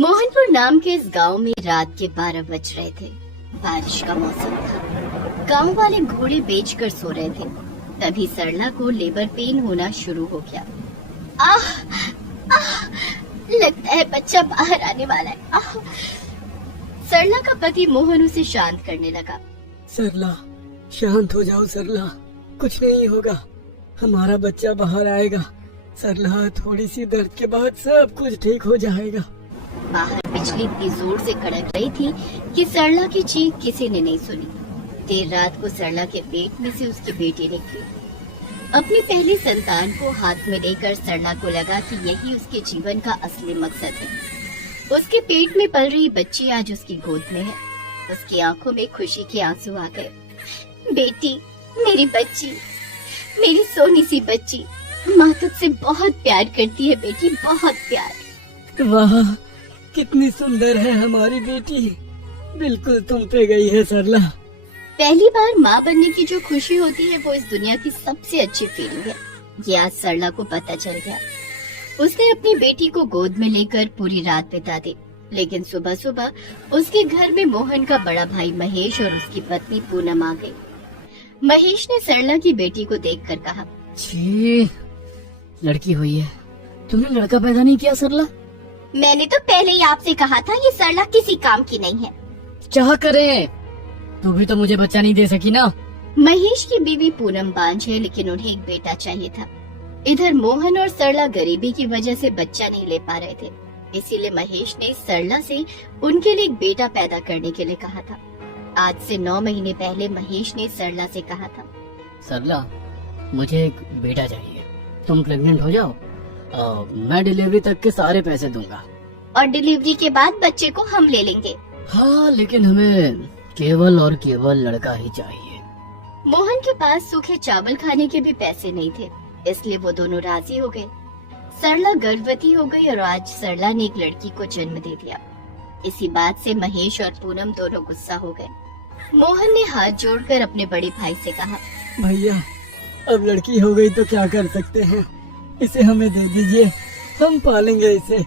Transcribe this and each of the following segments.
मोहनपुर नाम के इस गांव में रात के 12 बज रहे थे। बारिश का मौसम था। गांव वाले घोड़े बेचकर सो रहे थे। तभी सरला को लेबर पेन होना शुरू हो गया। आह, आह, लगता है बच्चा बाहर आने वाला है। आह। सरला का पति मोहन उसे शांत करने लगा। सरला, शांत हो जाओ सरला, कुछ नहीं होगा, हमारा बच्चा बाहर आएगा। सरला, थोड़ी सी दर्द के बाद सब कुछ ठीक हो जाएगा। बाहर बिजली इतनी जोर से कड़क रही थी कि सरला की चीख किसी ने नहीं सुनी। देर रात को सरला के पेट में से उसकी बेटी निकली। अपनी पहली संतान को हाथ में लेकर सरला को लगा कि यही उसके जीवन का असली मकसद है। उसके पेट में पल रही बच्ची आज उसकी गोद में है। उसकी आंखों में खुशी के आंसू आ गए। बेटी, मेरी बच्ची, मेरी सोनी सी बच्ची, माँ तुझसे बहुत प्यार करती है बेटी, बहुत प्यार। वाह, कितनी सुंदर है हमारी बेटी, बिल्कुल तुम पे गई है सरला। पहली बार माँ बनने की जो खुशी होती है वो इस दुनिया की सबसे अच्छी फीलिंग है। ये आज सरला को पता चल गया। उसने अपनी बेटी को गोद में लेकर पूरी रात बिता दी। लेकिन सुबह सुबह उसके घर में मोहन का बड़ा भाई महेश और उसकी पत्नी पूनम आ गई। महेश ने सरला की बेटी को देखकर कहा, छी, लड़की हुई है, तुमने लड़का पैदा नहीं किया सरला? मैंने तो पहले ही आपसे कहा था ये सरला किसी काम की नहीं है। क्या करें, तू भी तो मुझे बच्चा नहीं दे सकी ना। महेश की बीवी पूनम बांझ है, लेकिन उन्हें एक बेटा चाहिए था। इधर मोहन और सरला गरीबी की वजह से बच्चा नहीं ले पा रहे थे। इसीलिए महेश ने सरला से उनके लिए एक बेटा पैदा करने के लिए कहा था। आज से 9 महीने पहले महेश ने सरला से कहा था, सरला, मुझे एक बेटा चाहिए, तुम प्रेग्नेंट हो जाओ, मैं डिलीवरी तक के सारे पैसे दूंगा। और डिलीवरी के बाद बच्चे को हम ले लेंगे। हाँ, लेकिन हमें केवल और केवल लड़का ही चाहिए। मोहन के पास सूखे चावल खाने के भी पैसे नहीं थे, इसलिए वो दोनों राजी हो गए। सरला गर्भवती हो गई और आज सरला ने एक लड़की को जन्म दे दिया। इसी बात से महेश और पूनम दोनों गुस्सा हो गए। मोहन ने हाथ जोड़कर अपने बड़े भाई से कहा, भैया, अब लड़की हो गई तो क्या कर सकते हैं, इसे हमें दे दीजिए, हम पालेंगे इसे।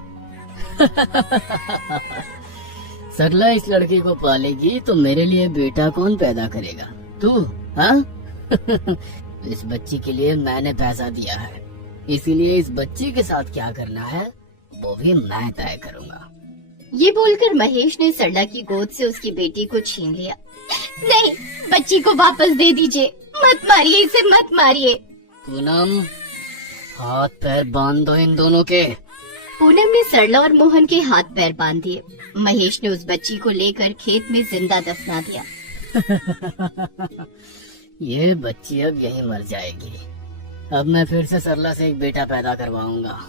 सरला इस लड़की को पालेगी तो मेरे लिए बेटा कौन पैदा करेगा? तू, हाँ? इस बच्ची के लिए मैंने पैसा दिया है, इसीलिए इस बच्ची के साथ क्या करना है वो भी मैं तय करूँगा। ये बोलकर महेश ने सरला की गोद से उसकी बेटी को छीन लिया। नहीं, बच्ची को वापस दे दीजिए, मत मारिए इसे, मत मारिए। पूनम, हाथ पैर बांध दो इन दोनों के। पूनम ने सरला और मोहन के हाथ पैर बांध दिए। महेश ने उस बच्ची को लेकर खेत में जिंदा दफना दिया। ये बच्ची अब यहीं मर जाएगी। अब मैं फिर से सरला से एक बेटा पैदा करवाऊंगा।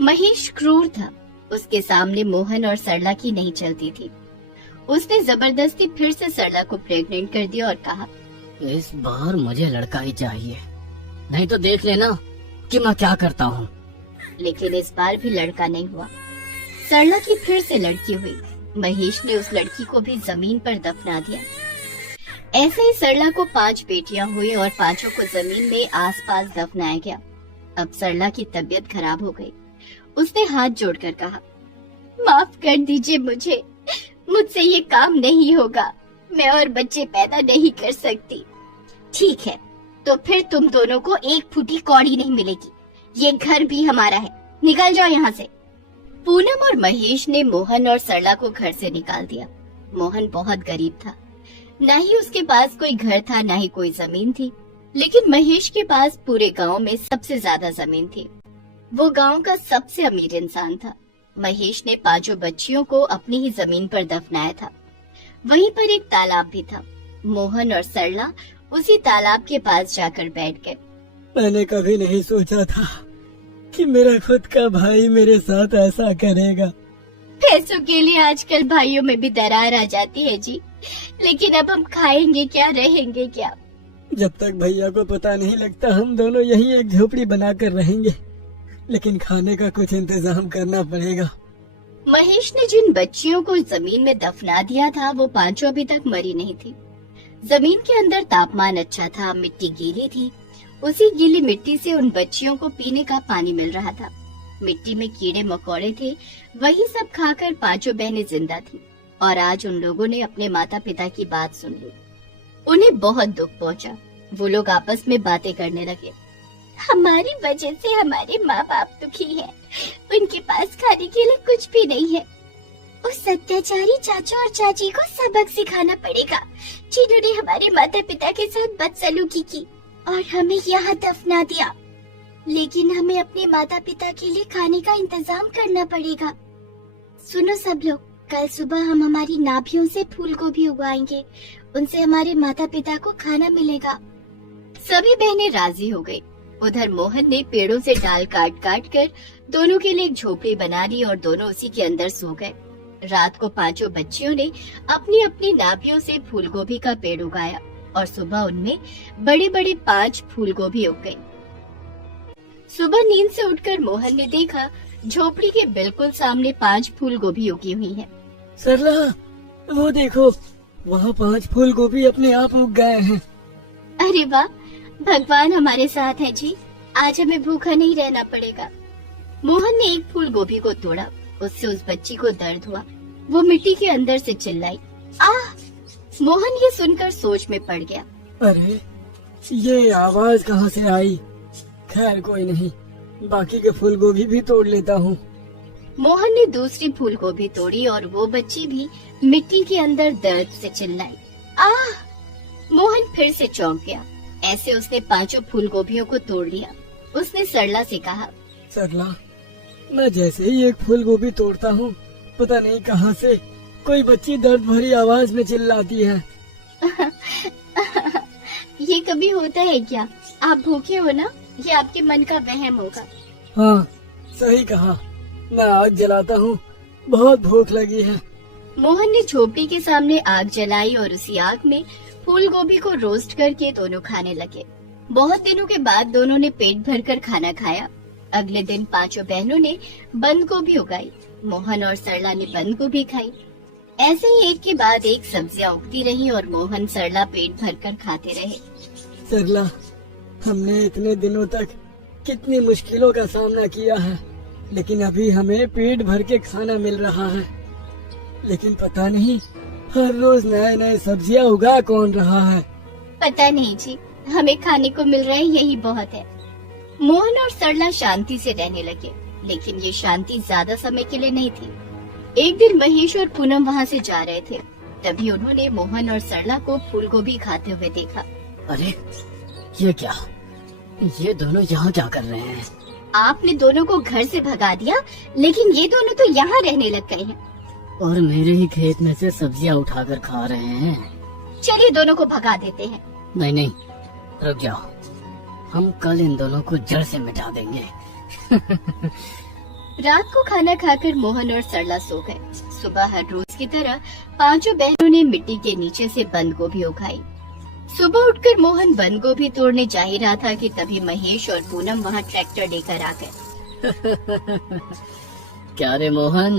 महेश क्रूर था। उसके सामने मोहन और सरला की नहीं चलती थी। उसने जबरदस्ती फिर से सरला को प्रेग्नेंट कर दिया और कहा, इस बार मुझे लड़का ही चाहिए, नहीं तो देख लेना कि मैं क्या करता हूँ। लेकिन इस बार भी लड़का नहीं हुआ। सरला की फिर से लड़की हुई। महेश ने उस लड़की को भी जमीन पर दफना दिया। ऐसे ही सरला को 5 बेटियां हुई और 5 को जमीन में आसपास दफनाया गया। अब सरला की तबीयत खराब हो गई। उसने हाथ जोड़कर कहा, माफ कर दीजिए मुझे, मुझसे ये काम नहीं होगा, मैं और बच्चे पैदा नहीं कर सकती। ठीक है, तो फिर तुम दोनों को एक फूटी कौड़ी नहीं मिलेगी। ये घर भी हमारा है, निकल जाओ यहाँ से। पूनम और महेश ने मोहन और सरला को घर से निकाल दिया। मोहन बहुत गरीब था, न ही उसके पास कोई घर था, न ही कोई जमीन थी। लेकिन महेश के पास पूरे गांव में सबसे ज्यादा जमीन थी। वो गांव का सबसे अमीर इंसान था। महेश ने 5 बच्चियों को अपनी ही जमीन पर दफनाया था। वहीं पर एक तालाब भी था। मोहन और सरला उसी तालाब के पास जाकर बैठ गए। मैंने कभी नहीं सोचा था कि मेरा खुद का भाई मेरे साथ ऐसा करेगा। पैसों के लिए आजकल भाइयों में भी दरार आ जाती है जी, लेकिन अब हम खाएंगे क्या, रहेंगे क्या? जब तक भैया को पता नहीं लगता हम दोनों यहीं एक झोपड़ी बनाकर रहेंगे, लेकिन खाने का कुछ इंतजाम करना पड़ेगा। महेश ने जिन बच्चियों को जमीन में दफना दिया था वो 5 अभी तक मरी नहीं थी। जमीन के अंदर तापमान अच्छा था, मिट्टी गीली थी। उसी गीली मिट्टी से उन बच्चियों को पीने का पानी मिल रहा था। मिट्टी में कीड़े मकोड़े थे, वही सब खाकर पांचों बहनें जिंदा थी और आज उन लोगों ने अपने माता पिता की बात सुन ली। उन्हें बहुत दुख पहुंचा। वो लोग आपस में बातें करने लगे। हमारी वजह से हमारे माँ बाप दुखी हैं। उनके पास खाने के लिए कुछ भी नहीं है। उस अत्याचारी चाचा और चाची को सबक सिखाना पड़ेगा, जिन्होंने हमारे माता पिता के साथ बदसलूकी की और हमें यहाँ दफना दिया। लेकिन हमें अपने माता पिता के लिए खाने का इंतजाम करना पड़ेगा। सुनो सब लोग, कल सुबह हम हमारी नाभियों से फूल गोभी उगाएंगे। उनसे हमारे माता पिता को खाना मिलेगा। सभी बहनें राजी हो गई। उधर मोहन ने पेड़ों से डाल काट काट कर दोनों के लिए एक झोपड़ी बना ली और दोनों उसी के अंदर सो गए। रात को पांचों बच्चियों ने अपनी अपनी नाभियों से फूल गोभी का पेड़ उगाया और सुबह उनमें बड़े बड़े 5 फूल गोभी उग गई। सुबह नींद से उठकर मोहन ने देखा झोपड़ी के बिल्कुल सामने 5 फूल गोभी उगी हुई हैं। सरला, वो देखो, वहाँ 5 फूल गोभी अपने आप उग गए हैं। अरे वाह, भगवान हमारे साथ है जी, आज हमें भूखा नहीं रहना पड़ेगा। मोहन ने एक फूल गोभी को तोड़ा। उससे उस बच्ची को दर्द हुआ। वो मिट्टी के अंदर से चिल्लाई, आह! मोहन ये सुनकर सोच में पड़ गया। अरे, ये आवाज कहाँ से आई? खैर कोई नहीं, बाकी के फूल गोभी भी तोड़ लेता हूँ। मोहन ने दूसरी फूल गोभी तोड़ी और वो बच्ची भी मिट्टी के अंदर दर्द से चिल्लाई, आह! मोहन फिर से चौंक गया। ऐसे उसने 5 फूल गोभियों को तोड़ लिया। उसने सरला से कहा, सरला, मैं जैसे ही एक फूल गोभी तोड़ता हूँ, पता नहीं कहाँ से कोई बच्ची दर्द भरी आवाज में चिल्लाती है। ये कभी होता है क्या? आप भूखे हो ना? ये आपके मन का वहम होगा। हाँ, सही कहा। मैं आग जलाता हूँ, बहुत भूख लगी है। मोहन ने झोपड़ी के सामने आग जलाई और उसी आग में फूल गोभी को रोस्ट करके दोनों खाने लगे। बहुत दिनों के बाद दोनों ने पेट भरकर खाना खाया। अगले दिन 5 बहनों ने बंद गोभी उगाई। मोहन और सरला ने बंद गोभी खाई। ऐसे ही एक के बाद एक सब्जियां उगती रही और मोहन सरला पेट भरकर खाते रहे। सरला, हमने इतने दिनों तक कितनी मुश्किलों का सामना किया है, लेकिन अभी हमें पेट भर के खाना मिल रहा है। लेकिन पता नहीं हर रोज नए नए सब्जियां उगा कौन रहा है। पता नहीं जी, हमें खाने को मिल रहा है, यही बहुत है। मोहन और सरला शांति से रहने लगे, लेकिन ये शांति ज्यादा समय के लिए नहीं थी। एक दिन महेश और पूनम वहाँ से जा रहे थे। तभी उन्होंने मोहन और सरला को फूलगोभी खाते हुए देखा। अरे, ये क्या? ये दोनों यहाँ क्या कर रहे हैं? आपने दोनों को घर से भगा दिया, लेकिन ये दोनों तो यहाँ रहने लग गए हैं और मेरे ही खेत में से सब्जियाँ उठाकर खा रहे हैं। चलिए दोनों को भगा देते हैं। नहीं नहीं, रुक जाओ, हम कल इन दोनों को जड़ से मिटा देंगे। रात को खाना खाकर मोहन और सरला सो गए। सुबह हर रोज की तरह 5 बहनों ने मिट्टी के नीचे से बंद गोभी उठाई। सुबह उठकर मोहन बंद गोभी तोड़ने जा ही रहा था कि तभी महेश और पूनम वहाँ ट्रैक्टर लेकर आ गए। क्या रे मोहन,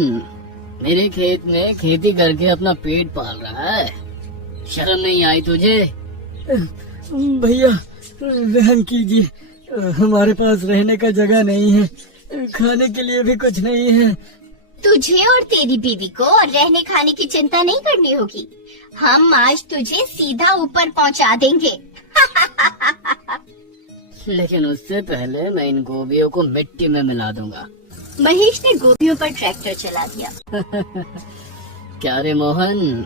मेरे खेत में खेती करके अपना पेट पाल रहा है, शर्म नहीं आई तुझे? भैया, रहम कीजिए, हमारे पास रहने का जगह नहीं है, खाने के लिए भी कुछ नहीं है। तुझे और तेरी बीवी को रहने खाने की चिंता नहीं करनी होगी। हम आज तुझे सीधा ऊपर पहुंचा देंगे। लेकिन उससे पहले मैं इन गोभियों को मिट्टी में मिला दूंगा। महेश ने गोभियों पर ट्रैक्टर चला दिया। क्या रे मोहन,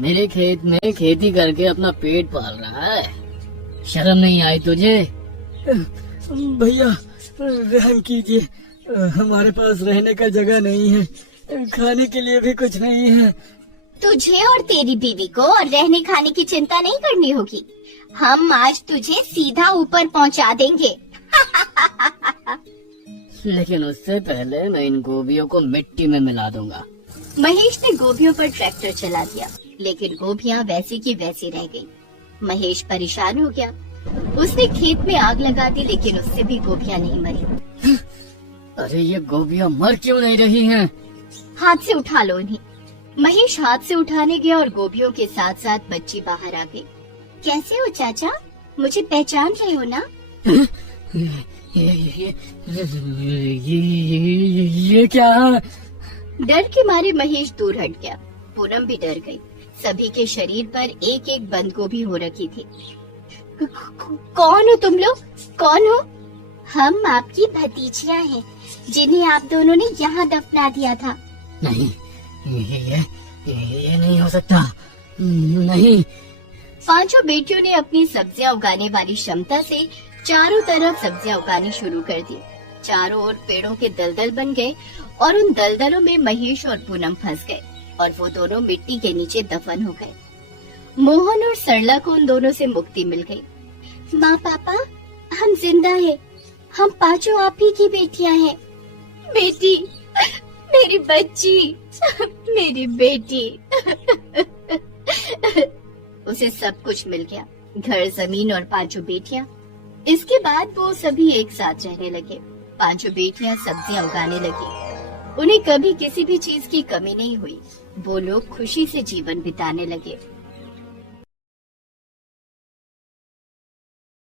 मेरे खेत में खेती करके अपना पेट पाल रहा है, शर्म नहीं आई तुझे? भैया, रहम कीजिए, हमारे पास रहने का जगह नहीं है, खाने के लिए भी कुछ नहीं है। तुझे और तेरी बीवी को रहने खाने की चिंता नहीं करनी होगी। हम आज तुझे सीधा ऊपर पहुंचा देंगे। लेकिन उससे पहले मैं इन गोभियों को मिट्टी में मिला दूंगा। महेश ने गोभियों पर ट्रैक्टर चला दिया, लेकिन गोभियां वैसी की वैसी रह गईं। महेश परेशान हो गया। उसने खेत में आग लगा दी, लेकिन उससे भी गोभियां नहीं मरी। अरे, ये गोभियां मर क्यों नहीं रही हैं? हाथ से उठा लो इन्हें। महेश हाथ से उठाने गया और गोभियों के साथ साथ बच्ची बाहर आ गई। कैसे हो चाचा, मुझे पहचान रहे हो ना? ये क्या है? डर के मारे महेश दूर हट गया। पूनम भी डर गई। सभी के शरीर पर एक एक बंदगोभी हो रखी थी। कौन हो तुम लोग? कौन हो? हम आपकी भतीजियां हैं, जिन्हें आप दोनों ने यहाँ दफना दिया था। नहीं, ये नहीं हो सकता। नहीं। पांचों बेटियों ने अपनी सब्जियां उगाने वाली क्षमता से चारों तरफ सब्जियां उगानी शुरू कर दी। चारों ओर पेड़ों के दलदल बन गए और उन दलदलों में महेश और पूनम फंस गए और वो दोनों मिट्टी के नीचे दफन हो गए। मोहन और सरला को उन दोनों से मुक्ति मिल गई। माँ पापा, हम जिंदा हैं। हम पांचों आप ही की बेटियां हैं। बेटी, मेरी बच्ची, मेरी बेटी। उसे सब कुछ मिल गया, घर, जमीन और पांचों बेटियां। इसके बाद वो सभी एक साथ रहने लगे। पांचों बेटियां सब्जियां उगाने लगी। उन्हें कभी किसी भी चीज की कमी नहीं हुई। वो लोग खुशी से जीवन बिताने लगे।